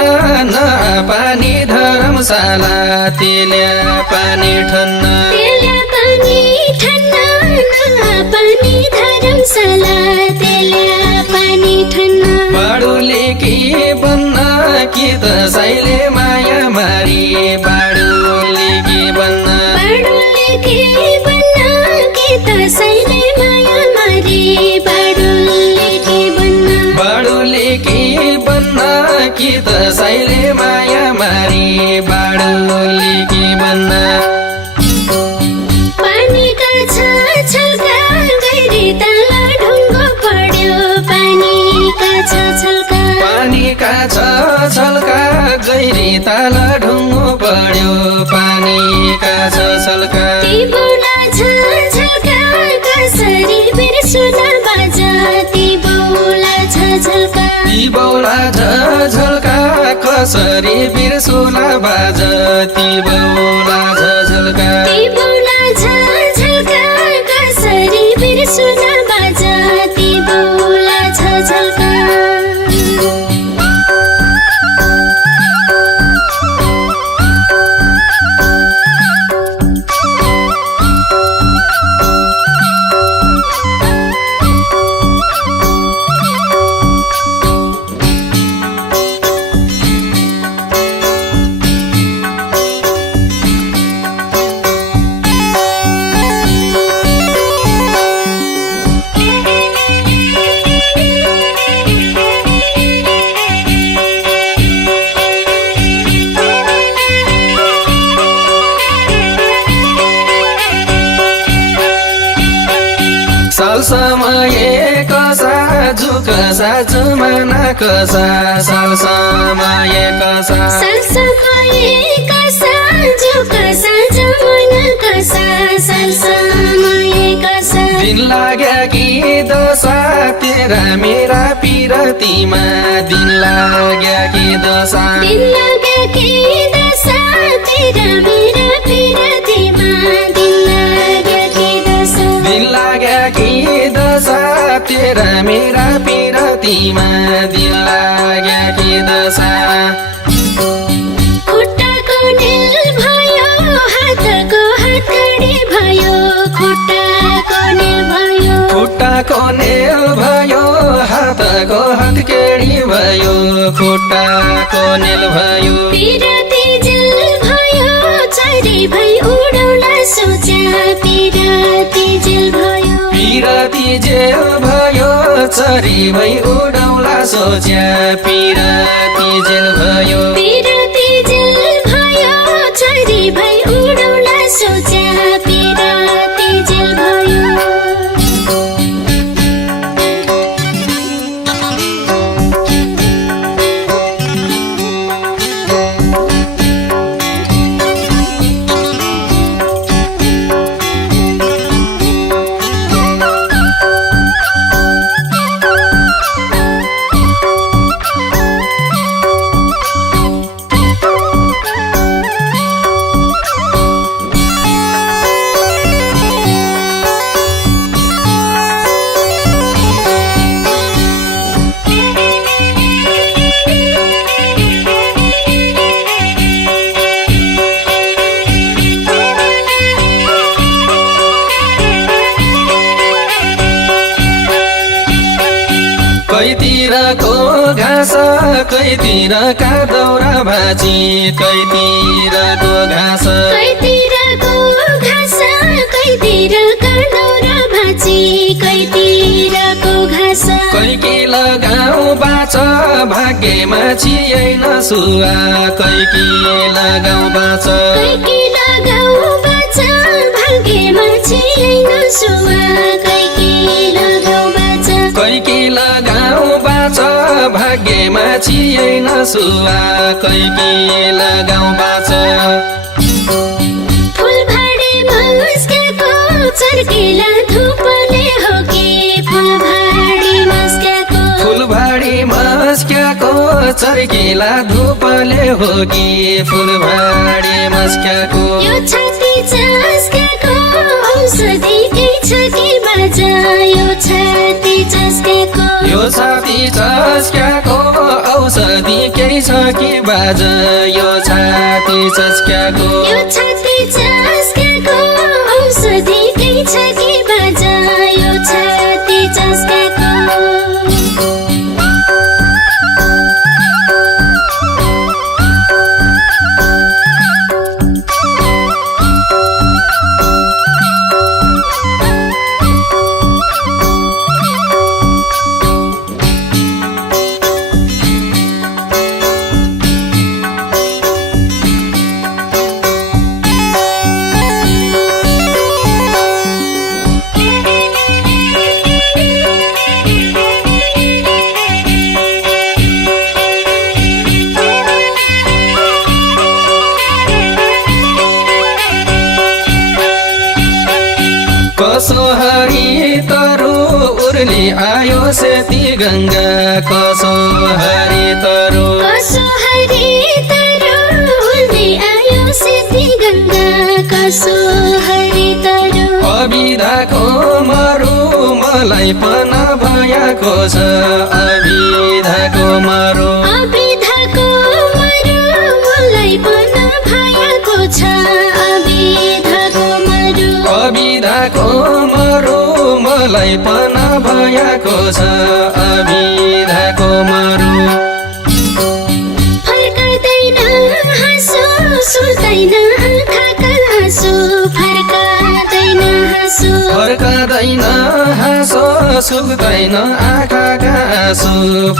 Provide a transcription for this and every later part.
ठन्न पानी धर्मशाला तेल्या पानी ठन्न पानी धर्मशाला तेल्या पानी ठन्न बाडुले के बन्न कि दसैँले माया मारी बाडुले के बन्न कि दसैँले माया मारी बाडुले के बन्न कि दसैँले माया मारी बाडुले के बन्न पानीका छलका गैरी तल ढुङ्गो पढ्यो पानीका छलका गैरी तल ढुङ्गो पढ्यो पानीका छलका ती बौला छलका कसरी बिर्सुन बाजा ती बौला छलका कसरी बिर्सुन बाजा ती बौला झलका कसरी बिर्सुन बाजा ती बौला झलका साल समय कसा झुकसा जमाना कसा साल समय कसा जमाना कसा साल समय कसा दिन लाग्या कि दशा तेरा मेरा पिरतीमा दिन लाग्या कि दशा तेरा मेरा पिरतीमा दिन लाग्या कि दशा तेरा मेरा पिरतीमा दिन लाग्या कि दशा खुट्टाको नेल भयो हातको हतकडी भयो खुट्टाको नेल भयो हातको हतकेडी भयो खुट्टाको नेल भयो पिरती जेल भयो चरी भई उडौला सोचा पिरती जेल भयो चरी भई उडौला सोच्या पिरती जेल भयो चरी भई उडौला सोचा पिरती जेल भयो कैतिरको घाँस कैतिरका दाउरा भाँची कैतिरको घाँस कैकी लगाऊ बाँच भाग्यमा छिएन सुवा कैकी लगाऊ बाँच कैकी लगाऊ बाँच भाग्यमा छिएन सुवा कैकी लगाऊ बाँच फुलभाडी मस्क्याको चर्किला धुपले हो कि फुलभाडी मस्क्याको चर्किला धुपले हो कि फुलबारी मस्क्याको यो छाती चस्केको औषधि केही छ कि बाजा यो छाती चस्केको यो छाती चस्क्याको औषधि केही छ कि बाज यो छाती चस्क्याको यो छाती चस्केको औषधि केही छ कि बाजा यो छाती चस्केको कसो हरि तरु उर्ली आयो सेती गङ्गा कसो हरि तरु कसो हरि तरु उर्ली आयो सेती गङ्गा कसो हरि तरु अविधाको मरु मलाई पन भयाको छ अविधाको मरु अविधाको मरु मलाई पन भयाको छ अविधाको मरु अविधाको मरु मलाई पन भयाको छ अविधाको मरु फर्कादैन हाँसो सुल्दैन आँखाका आँसु फर्कादैन हाँसो फर्कादैन हाँसो सुक्दैन आँखाका आँसु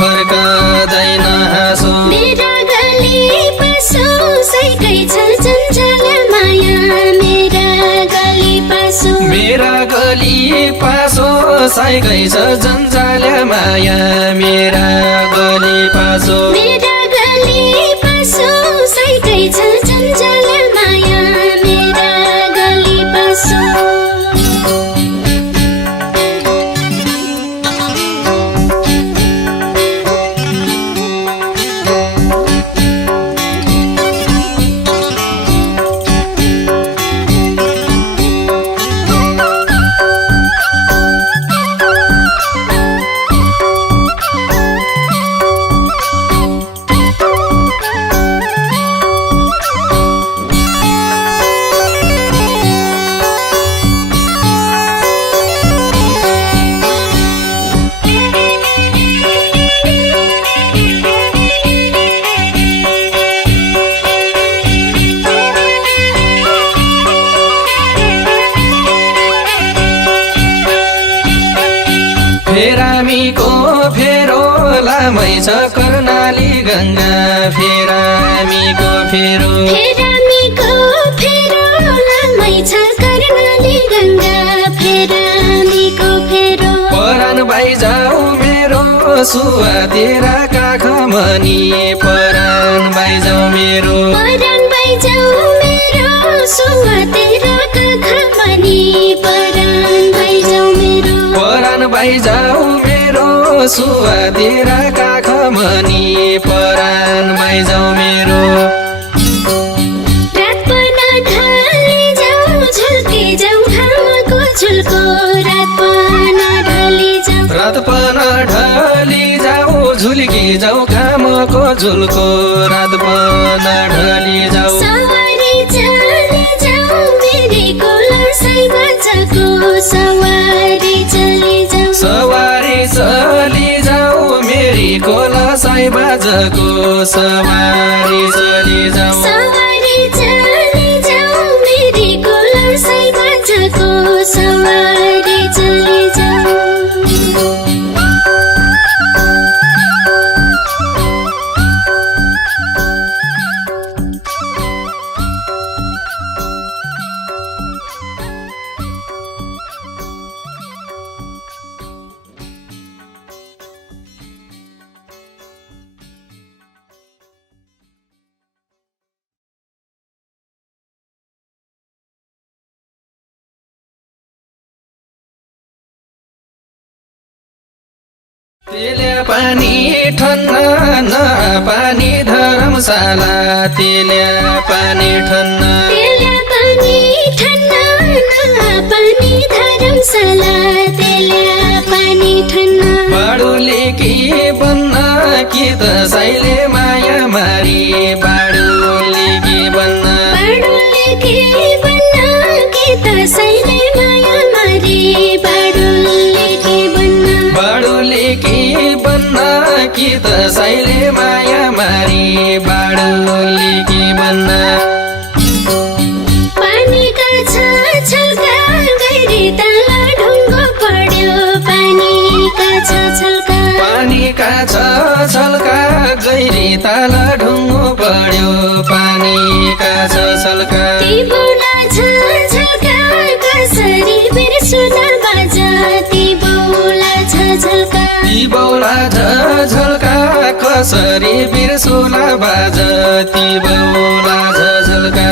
फर्कादैन हाँसो मेरा गली पासो सैकै छ जन्जाल माया मेरा गली पासो मेरा गली पासो साइकै छ जन्जाल माया मेरा गली पासो मेरा गली पासो सैकै छ जन्जाल माया मेरा गली पासो फेरामीको फेरो लामै छ कर्णाली गङ्गा फेरामीको फेरो फेरामीको फेरो लामै छ कर्णाली गङ्गा फेरामीको फेरो परान बाइजाऊ मेरो सुवातेरा काखमनी परान बाइजाऊ मेरो परान बाइजाऊ मेरो सुवातेरा काखमनी परान बाइजाऊ मेरो परान बाइजाऊ मेरो सुवातेरा काखमनी परान बाइजाऊ मेरो रात पन ढली जाऊ झुल्के जाऊ घामको झुल्को रात पन ढली जाऊ रात पन ढली जाऊ झुल्की जाऊ घामको झुल्को रात पन ढली जाऊ सवारी चली जाऊ मेरी कोला साई बाजाको सवारी चली जाऊ सवारी चली जाऊ मेरी कोला साई बाजको सवारी चली जाऊ सवारी चली जाऊ मेरी कोला साई बाजाको सवारी चली तेल्या पानी ठन्न न पानी धर्मशाला तेल्या पानी ठन्न तेल्या पानी ठन्न न पानी धर्मशाला तेल्या पानी ठन्न बाडुले कि बन्न कि दसैँले माया मारी बाडुले कि बन्न बाडुले के बन्न कि दसैँले माया मारी बाडुले के बन्न बाडुले कि बन्न कि दसैँले माया मारी बाडुले कि बन्न पानीका छलका गैरी तल ढुङ्गो पढ्यो पानीका छलका पानीका छलका गैरी ताल ढुङ्गो पढ्यो पानीका छलका ती बौला छलका कसरी बिर्सुला बाजा ती बौला छलका ती बौला झल्का कसरी बिर्सुला बाज ती बौला झल्का